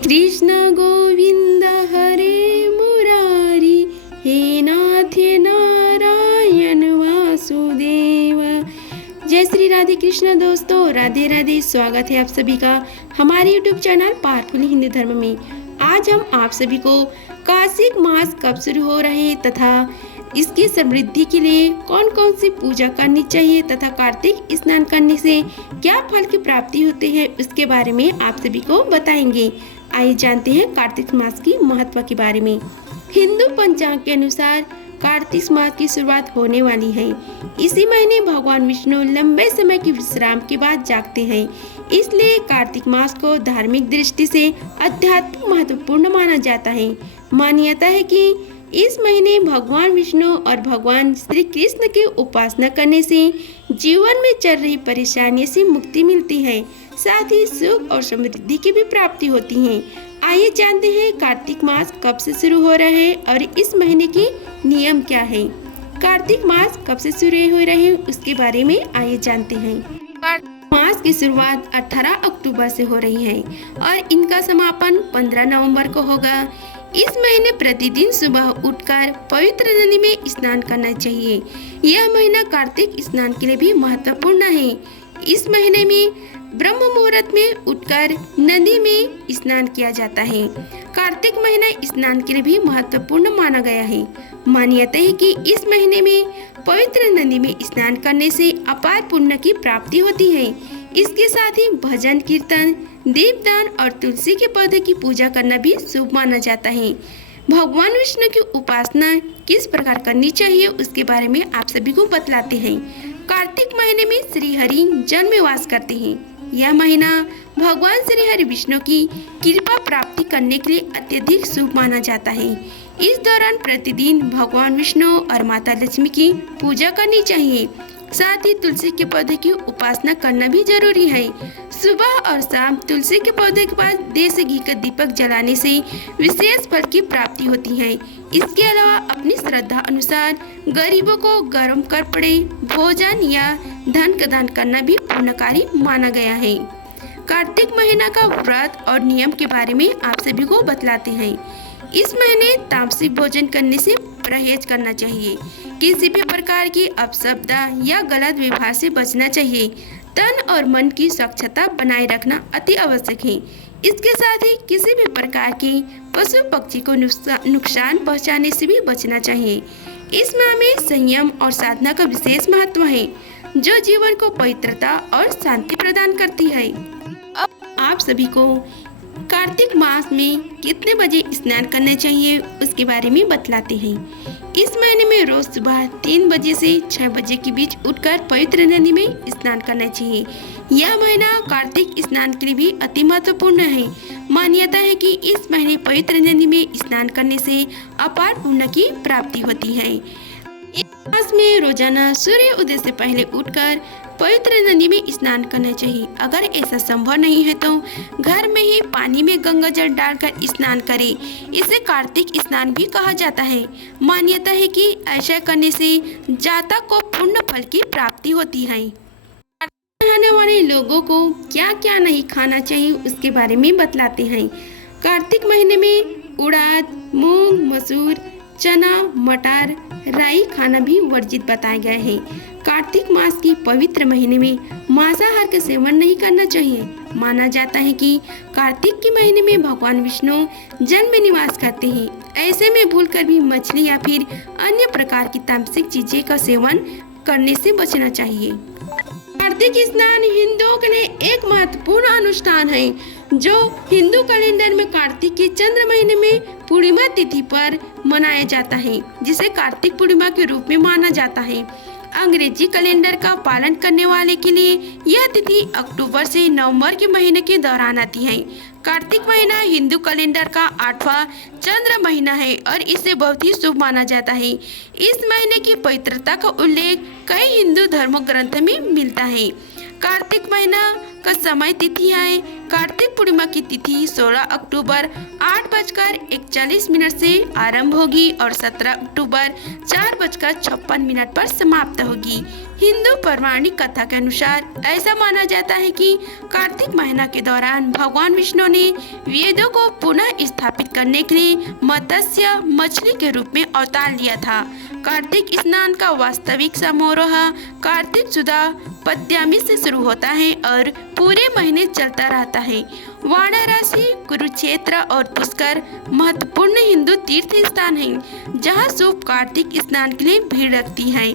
कृष्ण गोविंद हरे मुरारी, हे नाथ नारायण वासुदेव। जय श्री राधे कृष्ण। दोस्तों राधे राधे, स्वागत है आप सभी का हमारे YouTube चैनल पावरफुल हिंदू धर्म में। आज हम आप सभी को कार्तिक मास कब शुरू हो रहे हैं तथा इसकी समृद्धि के लिए कौन कौन सी पूजा करनी चाहिए तथा कार्तिक स्नान करने से क्या फल की प्राप्ति होती है उसके बारे में आप सभी को बताएंगे। आइए जानते हैं कार्तिक मास की महत्व के बारे में। हिंदू पंचांग के अनुसार कार्तिक मास की शुरुआत होने वाली है। इसी महीने भगवान विष्णु लंबे समय की विश्राम के बाद जागते हैं, इसलिए कार्तिक मास को धार्मिक दृष्टि से अत्यंत महत्वपूर्ण माना जाता है। मान्यता है कि इस महीने भगवान विष्णु और भगवान श्री कृष्ण की उपासना करने से जीवन में चल रही परेशानियों से मुक्ति मिलती है, साथ ही सुख और समृद्धि की भी प्राप्ति होती है। आइए जानते हैं कार्तिक मास कब से शुरू हो रहा है और इस महीने की नियम क्या है। कार्तिक मास कब से शुरू हो रहे हैं उसके बारे में आइए जानते हैं। कार्तिक मास की शुरुआत 18 अक्टूबर से हो रही है और इनका समापन 15 नवंबर को होगा। इस महीने प्रतिदिन सुबह उठकर पवित्र नदी में स्नान करना चाहिए। यह महीना कार्तिक स्नान के लिए भी महत्वपूर्ण है। इस महीने में ब्रह्म मुहूर्त में उठकर नदी में स्नान किया जाता है। कार्तिक महीना स्नान के लिए भी महत्वपूर्ण माना गया है। मान्यता है कि इस महीने में पवित्र नदी में स्नान करने से अपार पुण्य की प्राप्ति होती है। इसके साथ ही भजन कीर्तन, दीपदान और तुलसी के पौधे की पूजा करना भी शुभ माना जाता है। भगवान विष्णु की उपासना किस प्रकार करनी चाहिए उसके बारे में आप सभी को बतलाते हैं। कार्तिक महीने में श्री हरि जल में वास करते हैं। यह महीना भगवान श्री हरि विष्णु की कृपा प्राप्ति करने के लिए अत्यधिक शुभ माना जाता है। इस दौरान प्रतिदिन भगवान विष्णु और माता लक्ष्मी की पूजा करनी चाहिए। साथ ही तुलसी के पौधे की उपासना करना भी जरूरी है। सुबह और शाम तुलसी के पौधे के पास देसी घी का दीपक जलाने से विशेष फल की प्राप्ति होती है। इसके अलावा अपनी श्रद्धा अनुसार गरीबों को गर्म कपड़े, भोजन या धन का दान करना भी पुण्यकारी माना गया है। कार्तिक महीना का व्रत और नियम के बारे में आप सभी को बतलाते हैं। इस महीने तामसिक भोजन करने से परहेज करना चाहिए। किसी भी प्रकार की अपशब्द या गलत व्यवहार से बचना चाहिए। तन और मन की स्वच्छता बनाए रखना अति आवश्यक है। इसके साथ ही किसी भी प्रकार के पशु पक्षी को नुकसान पहुंचाने से भी बचना चाहिए। इस माह में संयम और साधना का विशेष महत्व है, जो जीवन को पवित्रता और शांति प्रदान करती है। अब आप सभी को कार्तिक मास में कितने बजे स्नान करना चाहिए उसके बारे में बतलाते हैं। इस महीने में रोज सुबह 3 बजे से 6 बजे के बीच उठकर पवित्र नदी में स्नान करना चाहिए। यह महीना कार्तिक स्नान के लिए भी अति महत्वपूर्ण है। मान्यता है कि इस महीने पवित्र नदी में स्नान करने से अपार पुण्य की प्राप्ति होती है। इस मास में रोजाना सूर्य उदय से पहले उठकर पवित्र नदी में स्नान करना चाहिए। अगर ऐसा संभव नहीं है तो घर में ही पानी में गंगा जल डालकर स्नान करें। इसे कार्तिक स्नान भी कहा जाता है। मान्यता है कि ऐसा करने से जातक को पुण्य फल की प्राप्ति होती है। खाने वाले लोगों को क्या क्या नहीं खाना चाहिए उसके बारे में बतलाते हैं। कार्तिक महीने में उड़द, मूंग, मसूर, चना, मटर, राई खाना भी वर्जित बताया गया है। कार्तिक मास की पवित्र महीने में मांसाहार का सेवन नहीं करना चाहिए। माना जाता है कि कार्तिक के महीने में भगवान विष्णु जल में निवास करते हैं। ऐसे में भूलकर भी मछली या फिर अन्य प्रकार की तामसिक चीजें का सेवन करने से बचना चाहिए। कार्तिक स्नान हिंदुओं के लिए एक महत्वपूर्ण अनुष्ठान है, जो हिंदू कैलेंडर में कार्तिक के चंद्र महीने में पूर्णिमा तिथि पर मनाया जाता है, जिसे कार्तिक पूर्णिमा के रूप में माना जाता है। अंग्रेजी कैलेंडर का पालन करने वाले के लिए यह तिथि अक्टूबर से नवंबर के महीने के दौरान आती है। कार्तिक महीना हिंदू कैलेंडर का 8वां चंद्र महीना है और इसे बहुत ही शुभ माना जाता है। इस महीने की पवित्रता का उल्लेख कई हिंदू धर्म ग्रंथ में मिलता है। कार्तिक महीना का समय तिथि है। कार्तिक पूर्णिमा की तिथि 16 अक्टूबर 8:41 से आरंभ होगी और 17 अक्टूबर 4:56 पर समाप्त होगी। हिंदू पौराणिक कथा के अनुसार ऐसा माना जाता है कि कार्तिक महीना के दौरान भगवान विष्णु ने वेदों को पुनः स्थापित करने के लिए मत्स्य मछली के रूप में अवतार लिया था। कार्तिक स्नान का वास्तविक समारोह कार्तिक शुद्ध पद्यामी से शुरू होता है और पूरे महीने चलता रहता है। वाराणसी, कुरुक्षेत्र और पुष्कर महत्वपूर्ण हिंदू तीर्थ स्थान हैं, जहां शुभ कार्तिक स्नान के लिए भीड़ लगती है।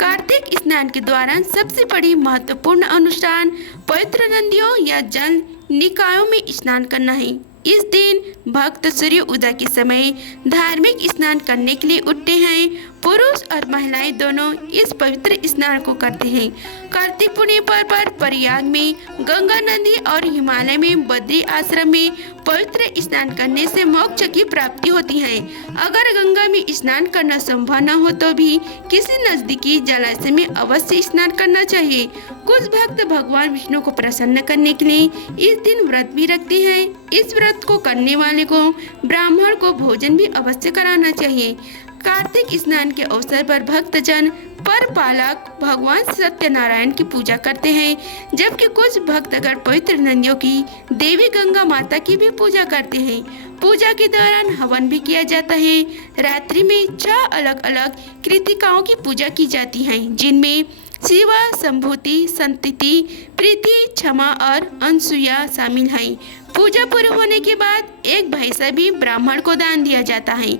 कार्तिक स्नान के दौरान सबसे बड़ी महत्वपूर्ण अनुष्ठान पवित्र नदियों या जल निकायों में स्नान करना है। इस दिन भक्त सूर्य उदय के समय धार्मिक स्नान करने के लिए उठते हैं। पुरुष और महिलाएं दोनों इस पवित्र स्नान को करते हैं। कार्तिक पूर्णिमा पर प्रयाग में गंगा नदी और हिमालय में बद्री आश्रम में पवित्र स्नान करने से मोक्ष की प्राप्ति होती है। अगर गंगा में स्नान करना संभव न हो तो भी किसी नजदीकी जलाशय में अवश्य स्नान करना चाहिए। कुछ भक्त भगवान विष्णु को प्रसन्न करने के लिए इस दिन व्रत भी रखते हैं। इस व्रत को करने वाले को ब्राह्मण को भोजन भी अवश्य कराना चाहिए। कार्तिक स्नान के अवसर पर भक्तजन परपालक भगवान सत्यनारायण की पूजा करते हैं, जबकि कुछ भक्तगण पवित्र नदियों की देवी गंगा माता की भी पूजा करते हैं। पूजा के दौरान हवन भी किया जाता है। रात्रि में 6 अलग अलग कृतिकाओं की पूजा की जाती है, जिनमें शिवा, संभूति, संतति, प्रीति, क्षमा और अनसुया शामिल हैं। पूजा पूरी होने के बाद एक भैंसा भी ब्राह्मण को दान दिया जाता है।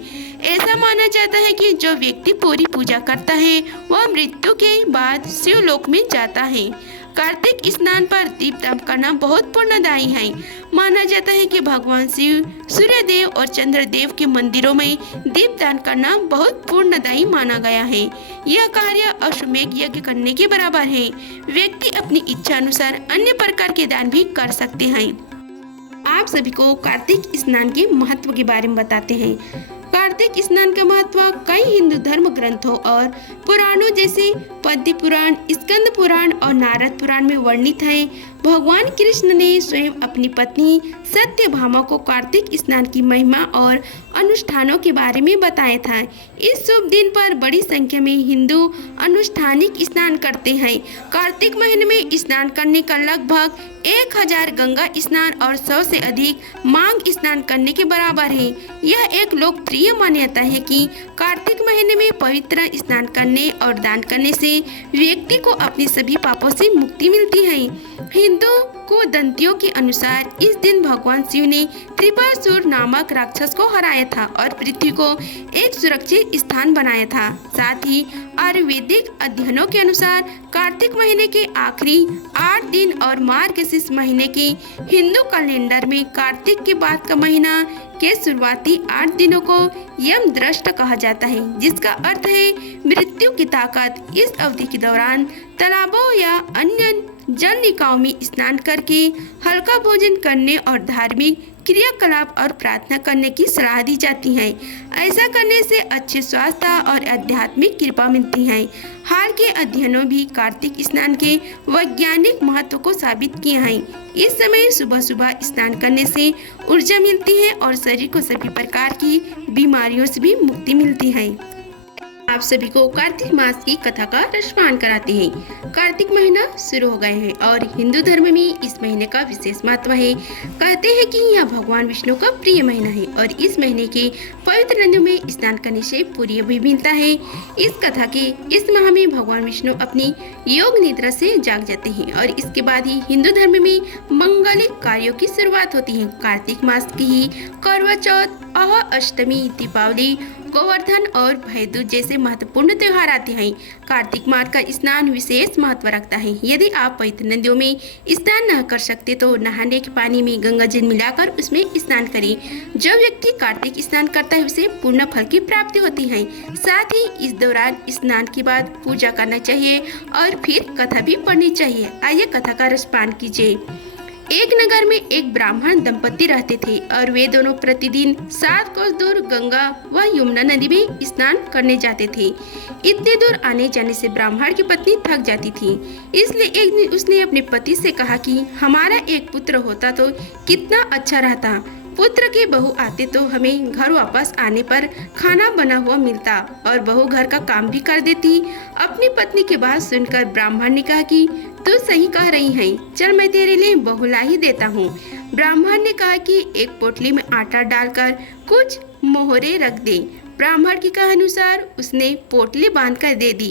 ऐसा माना जाता है कि जो व्यक्ति पूरी पूजा करता है वह मृत्यु के बाद शिवलोक में जाता है। कार्तिक स्नान पर दीपदान करना बहुत पुण्यदायी है। माना जाता है कि भगवान शिव, सूर्यदेव और चंद्रदेव के मंदिरों में दीपदान करना बहुत पुण्यदायी माना गया है। यह कार्य अश्वमेध यज्ञ करने के बराबर है। व्यक्ति अपनी इच्छा अनुसार अन्य प्रकार के दान भी कर सकते हैं। आप सभी को कार्तिक स्नान के महत्व के बारे में बताते हैं। कार्तिक स्नान का महत्व कई हिंदू धर्म ग्रंथों और पुराणों जैसे पद्म पुराण, स्कंद पुराण और नारद पुराण में वर्णित है। भगवान कृष्ण ने स्वयं अपनी पत्नी सत्यभामा को कार्तिक स्नान की महिमा और अनुष्ठानों के बारे में बताया था। इस शुभ दिन पर बड़ी संख्या में हिंदू अनुष्ठानिक स्नान करते हैं। कार्तिक महीने में स्नान करने का लगभग 1000 गंगा स्नान और 100 से अधिक मांग स्नान करने के बराबर है। यह एक लोकप्रिय मान्यता है कि कार्तिक महीने में पवित्र स्नान करने और दान करने से व्यक्ति को अपने सभी पापों से मुक्ति मिलती है। हिंदू को दंतियों के अनुसार इस दिन भगवान शिव ने त्रिपुरासुर नामक राक्षस को हराया था और पृथ्वी को एक सुरक्षित स्थान बनाया था। साथ ही आयुर्वेदिक अध्ययनों के अनुसार कार्तिक महीने के आखिरी 8 दिन और मार्गशीर्ष महीने के हिंदू कैलेंडर में कार्तिक के बाद का महीना के शुरुआती 8 दिनों को यम दृष्ट कहा जाता है, जिसका अर्थ है मृत्यु की ताकत। इस अवधि के दौरान तालाबों या अन्य जल निकायों में स्नान करके हल्का भोजन करने और धार्मिक क्रियाकलाप और प्रार्थना करने की सलाह दी जाती है। ऐसा करने से अच्छे स्वास्थ्य और आध्यात्मिक कृपा मिलती है। हाल के अध्ययनों भी कार्तिक स्नान के वैज्ञानिक महत्व को साबित किए हैं। इस समय सुबह सुबह स्नान करने से ऊर्जा मिलती है और शरीर को सभी प्रकार की बीमारियों से भी मुक्ति मिलती है। आप सभी को कार्तिक मास की कथा का रसपान कराते हैं। कार्तिक महीना शुरू हो गए हैं और हिंदू धर्म में इस महीने का विशेष महत्व है। कहते हैं कि यह भगवान विष्णु का प्रिय महीना है और इस महीने के पवित्र नदियों में स्नान करने से पुण्य भी मिलता है। इस कथा के इस माह में भगवान विष्णु अपनी योग निद्रा से जाग जाते हैं और इसके बाद ही हिंदू धर्म में मंगलिक कार्यों की शुरुआत होती है। कार्तिक मास की ही करवा चौथ, अह अष्टमी, दीपावली, गोवर्धन और भैदूज जैसे महत्वपूर्ण त्योहार आते हैं। कार्तिक मास का स्नान विशेष महत्व रखता है। यदि आप पवित्र नदियों में स्नान न कर सकते तो नहाने के पानी में गंगा जल मिलाकर उसमें स्नान करें। जो व्यक्ति कार्तिक स्नान करता है उसे पूर्ण फल की प्राप्ति होती है। साथ ही इस दौरान स्नान के बाद पूजा करना चाहिए और फिर कथा भी पढ़नी चाहिए। आइए कथा का रसपान कीजिए। एक नगर में एक ब्राह्मण दंपति रहते थे और वे दोनों प्रतिदिन 7 कोस दूर गंगा व यमुना नदी में स्नान करने जाते थे। इतने दूर आने जाने से ब्राह्मण की पत्नी थक जाती थी, इसलिए एक दिन उसने अपने पति से कहा कि हमारा एक पुत्र होता तो कितना अच्छा रहता। पुत्र की बहू आते तो हमें घर वापस आने पर खाना बना हुआ मिलता और बहू घर का काम भी कर देती। अपनी पत्नी की बात सुनकर ब्राह्मण ने कहा कि तू सही कह रही है, चल मैं तेरे लिए बहू ला ही देता हूँ। ब्राह्मण ने कहा कि एक पोटली में आटा डालकर कुछ मोहरे रख दे। ब्राह्मण की कहा अनुसार उसने पोटली बांधकर दे दी।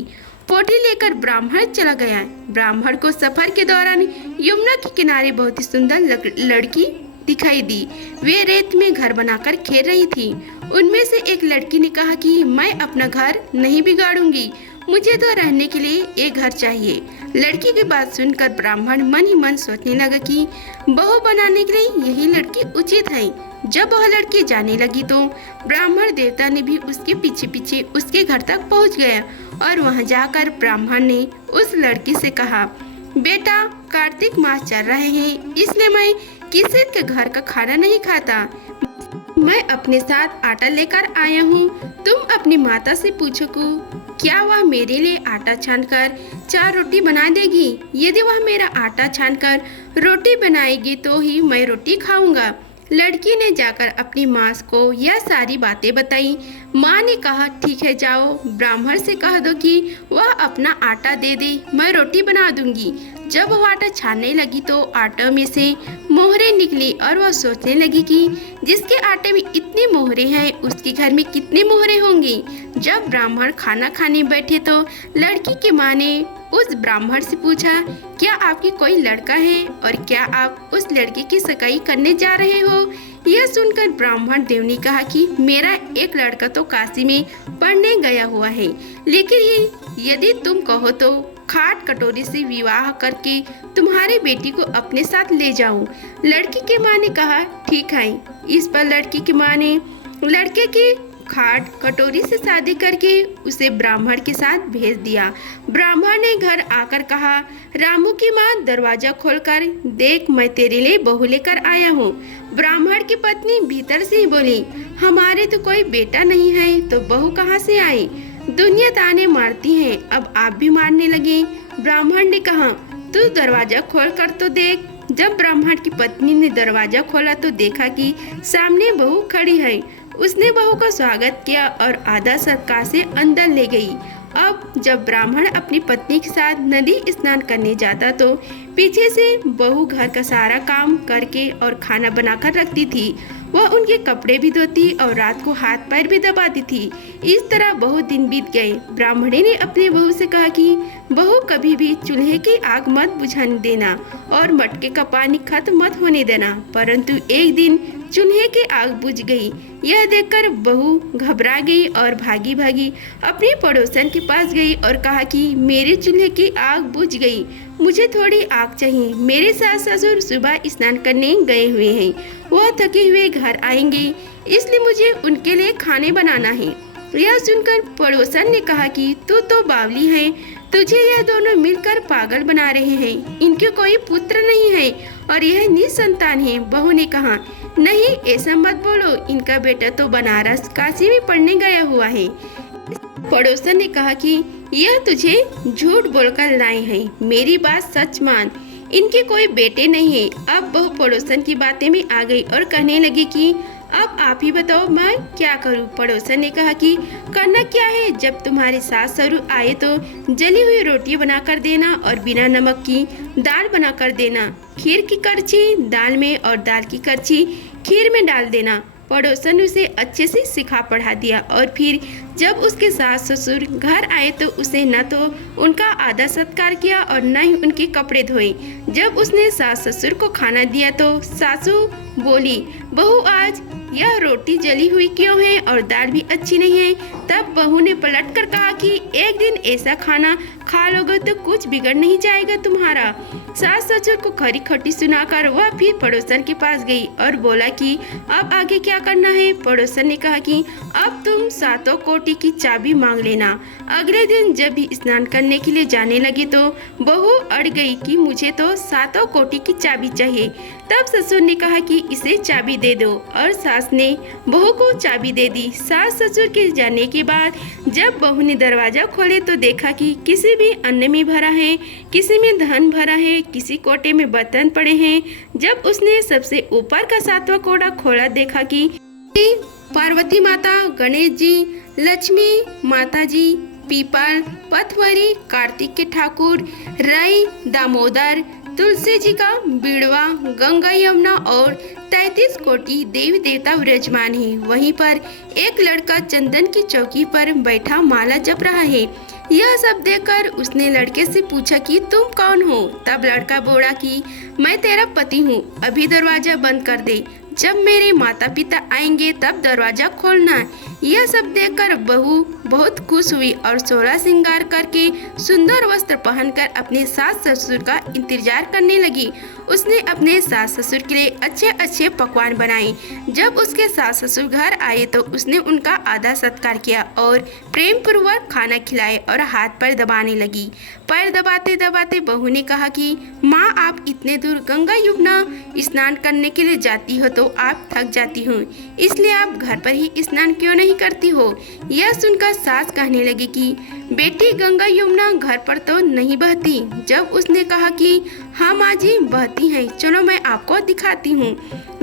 पोटली लेकर ब्राह्मण चला गया। ब्राह्मण को सफर के दौरान यमुना के किनारे बहुत ही सुंदर लड़की दिखाई दी। वे रेत में घर बनाकर खेल रही थी। उनमें से एक लड़की ने कहा कि मैं अपना घर नहीं बिगाड़ूंगी, मुझे तो रहने के लिए एक घर चाहिए। लड़की की बात सुनकर ब्राह्मण मन ही मन सोचने लगा कि बहू बनाने के लिए यही लड़की उचित है। जब वह लड़की जाने लगी तो ब्राह्मण देवता ने भी उसके पीछे पीछे उसके घर तक पहुंच गया और वहां जाकर ब्राह्मण ने उस लड़की से कहा, बेटा कार्तिक मास चल रहे हैं, इसलिए मैं किसी के घर का खाना नहीं खाता। मैं अपने साथ आटा लेकर आया हूँ। तुम अपनी माता से पूछो को क्या वह मेरे लिए आटा छानकर 4 रोटी बना देगी। यदि वह मेरा आटा छानकर रोटी बनाएगी तो ही मैं रोटी खाऊंगा। लड़की ने जाकर अपनी माँ को यह सारी बातें बताई। माँ ने कहा, ठीक है, जाओ ब्राह्मण से कह दो कि वह अपना आटा दे दे, मैं रोटी बना दूंगी। जब वह आटा छानने लगी तो आटे में से मोहरे निकली और वह सोचने लगी कि जिसके आटे में इतनी मोहरे हैं उसके घर में कितने मोहरे होंगे। जब ब्राह्मण खाना खाने बैठे तो लड़की की माँ ने उस ब्राह्मण से पूछा, क्या आपकी कोई लड़का है और क्या आप उस लड़के की सगाई करने जा रहे हो। यह सुनकर ब्राह्मण देव ने कहा कि मेरा एक लड़का तो काशी में पढ़ने गया हुआ है, लेकिन यदि तुम कहो तो खाट कटोरी से विवाह करके तुम्हारी बेटी को अपने साथ ले जाऊं। लड़की की माँ ने कहा, ठीक है। इस पर लड़की की माँ ने लड़के की खाट कटोरी से शादी करके उसे ब्राह्मण के साथ भेज दिया। ब्राह्मण ने घर आकर कहा, रामू की माँ दरवाजा खोलकर देख, मैं तेरे लिए बहू लेकर आया हूँ। ब्राह्मण की पत्नी भीतर से ही बोली, हमारे तो कोई बेटा नहीं है तो बहू कहाँ से आई। दुनिया ताने मारती है, अब आप भी मारने लगे। ब्राह्मण ने कहा, तू दरवाजा खोल कर तो देख। जब ब्राह्मण की पत्नी ने दरवाजा खोला तो देखा कि सामने बहू खड़ी है। उसने बहू का स्वागत किया और आधा सत्कार से अंदर ले गई। अब जब ब्राह्मण अपनी पत्नी के साथ नदी स्नान करने जाता तो पीछे से बहू घर का सारा काम करके और खाना बनाकर रखती थी। वह उनके कपड़े भी धोती और रात को हाथ पैर भी दबाती थी। इस तरह बहुत दिन बीत गए। ब्राह्मणी ने अपने बहू से कहा कि बहू, कभी भी चूल्हे की आग मत बुझाने देना और मटके का पानी खत्म मत होने देना। परंतु एक दिन चूल्हे की आग बुझ गई। यह देखकर बहू घबरा गई और भागी भागी अपनी पड़ोसन के पास गई और कहा कि मेरे चूल्हे की आग बुझ गई, मुझे थोड़ी आग चाहिए। मेरे सास ससुर सुबह स्नान करने गए हुए हैं, वह थके हुए घर आएंगे, इसलिए मुझे उनके लिए खाने बनाना है। यह सुनकर पड़ोसन ने कहा कि तू तो बावली है, तुझे यह दोनों मिलकर पागल बना रहे हैं। इनके कोई पुत्र नहीं है और यह निसंतान है। बहू ने कहा, नहीं, ऐसा मत बोलो, इनका बेटा तो बनारस काशी में पढ़ने गया हुआ है। पड़ोसन ने कहा कि यह तुझे झूठ बोलकर लाए हैं, मेरी बात सच मान, इनके कोई बेटे नहीं है। अब बहू पड़ोसन की बातें में आ गई और कहने लगी कि अब आप ही बताओ मैं क्या करूं। पड़ोसन ने कहा कि करना क्या है, जब तुम्हारे सास ससुर आए तो जली हुई रोटी बनाकर देना और बिना नमक की दाल बनाकर देना। खीर की करछी दाल में और दाल की करछी खीर में डाल देना। पड़ोसन ने उसे अच्छे से सिखा पढ़ा दिया और फिर जब उसके सास ससुर घर आए तो उसे न तो उनका आदर सत्कार किया और न ही उनके कपड़े धोए। जब उसने सास ससुर को खाना दिया तो सासू बोली, बहू आज यह रोटी जली हुई क्यों है और दाल भी अच्छी नहीं है। तब बहू ने पलट कर कहा कि एक दिन ऐसा खाना खा लोगे तो कुछ बिगड़ नहीं जाएगा तुम्हारा। सास ससुर को खरी खटी सुनाकर वह फिर पड़ोसन के पास गई और बोला कि अब आगे क्या करना है। पड़ोसन ने कहा कि अब तुम 7 कोट कोठी की चाबी मांग लेना। अगले दिन जब भी स्नान करने के लिए जाने लगी तो बहू अड़ गई कि मुझे तो सातों कोठी की चाबी चाहिए। तब ससुर ने कहा कि इसे चाबी दे दो और सास ने बहू को चाबी दे दी। सास ससुर के जाने के बाद जब बहू ने दरवाजा खोले तो देखा कि किसी भी अन्न में भरा है, किसी में धन भरा है, किसी कोटे में बर्तन पड़े हैं। जब उसने सबसे ऊपर का सातवां कोड़ा खोला देखा कि पार्वती माता, गणेश जी, लक्ष्मी माता जी, पीपल, पथवरी, कार्तिक के ठाकुर, रई, दामोदर, तुलसी जी का बिड़वा, गंगा यमुना और 33 कोटि देवी देवता विराजमान है। वहीं पर एक लड़का चंदन की चौकी पर बैठा माला जप रहा है। यह सब देखकर उसने लड़के से पूछा कि तुम कौन हो? तब लड़का बोला कि मैं तेरा पति हूँ, अभी दरवाजा बंद कर दे, जब मेरे माता पिता आएंगे तब दरवाजा खोलना। यह सब देखकर बहू बहुत खुश हुई और सोलह श्रृंगार करके सुंदर वस्त्र पहनकर अपने सास ससुर का इंतजार करने लगी। उसने अपने सास ससुर के लिए अच्छे अच्छे पकवान बनाए। जब उसके सास ससुर घर आए तो उसने उनका आधा सत्कार किया और प्रेम पूर्वक खाना खिलाए और हाथ पैर दबाने लगी। पैर दबाते दबाते बहू ने कहा कि माँ, आप इतने दूर गंगा यमुना स्नान करने के लिए जाती हो तो आप थक जाती हो, इसलिए आप घर पर ही स्नान क्यों नहीं करती हो? यह सुनकर सास कहने लगी कि बेटी, गंगा यमुना घर पर तो नहीं बहती। जब उसने कहा कि हाँ माँ जी, बहती हैं, चलो मैं आपको दिखाती हूँ।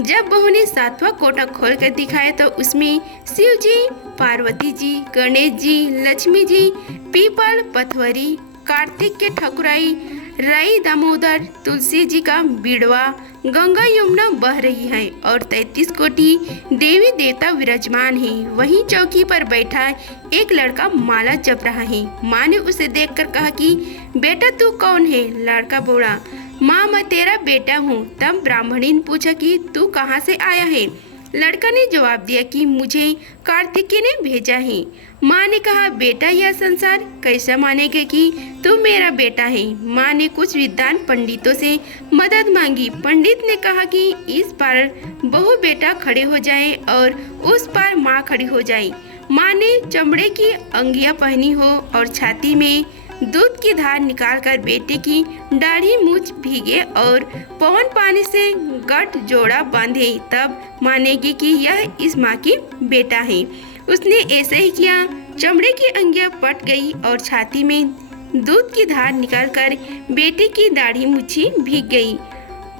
जब बहू ने सातवां कोटा खोल कर दिखाया तो उसमें शिव जी, पार्वती जी, गणेश जी, लक्ष्मी जी, पीपल, पथवरी, कार्तिक के ठकुराई, रई, दामोदर, तुलसी जी का बिड़वा, गंगा यमुना बह रही है और 33 कोटि देवी देवता विराजमान है। वहीं चौकी पर बैठा एक लड़का माला जप रहा है। माँ ने उसे देखकर कहा कि बेटा तू कौन है? लड़का बोला, माँ मैं तेरा बेटा हूँ। तब ब्राह्मणी ने पूछा कि तू कहाँ से आया है? लड़का ने जवाब दिया कि मुझे कार्तिकेय ने भेजा है। माँ ने कहा, बेटा यह संसार कैसा मानेगा कि तू मेरा बेटा है? माँ ने कुछ विद्वान पंडितों से मदद मांगी। पंडित ने कहा कि इस पार बहू बेटा खड़े हो जाए और उस पार माँ खड़ी हो जाए। माँ ने चमड़े की अंगियां पहनी हो और छाती में दूध की धार निकालकर बेटे की दाढ़ी मूछ भीगे और पवन पानी से गठ जोड़ा बांधे, तब मानेगी कि यह इस माँ की बेटा है। उसने ऐसे ही किया। चमड़े की अंगियां पट गई और छाती में दूध की धार निकालकर बेटे की दाढ़ी मूछी भीग गई।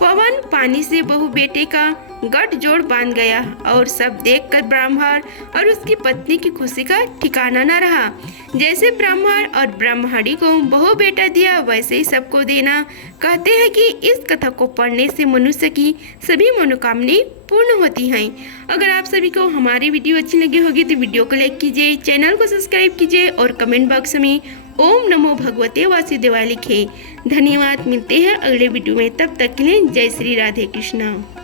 पवन पानी से बहू बेटे का गठ जोड़ बांध गया और सब देखकर ब्राह्मण और उसकी पत्नी की खुशी का ठिकाना न रहा। जैसे ब्राह्मण और ब्राह्मणी को बहू बेटा दिया वैसे ही सबको देना। कहते हैं कि इस कथा को पढ़ने से मनुष्य की सभी मनोकामनाएं पूर्ण होती हैं। अगर आप सभी को हमारी वीडियो अच्छी लगी होगी तो वीडियो को लाइक कीजिए, चैनल को सब्सक्राइब कीजिए और कमेंट बॉक्स में ओम नमो भगवते वासुदेवाय लिखें। धन्यवाद। मिलते हैं अगले वीडियो में, तब तक के लिए जय श्री राधे कृष्णा।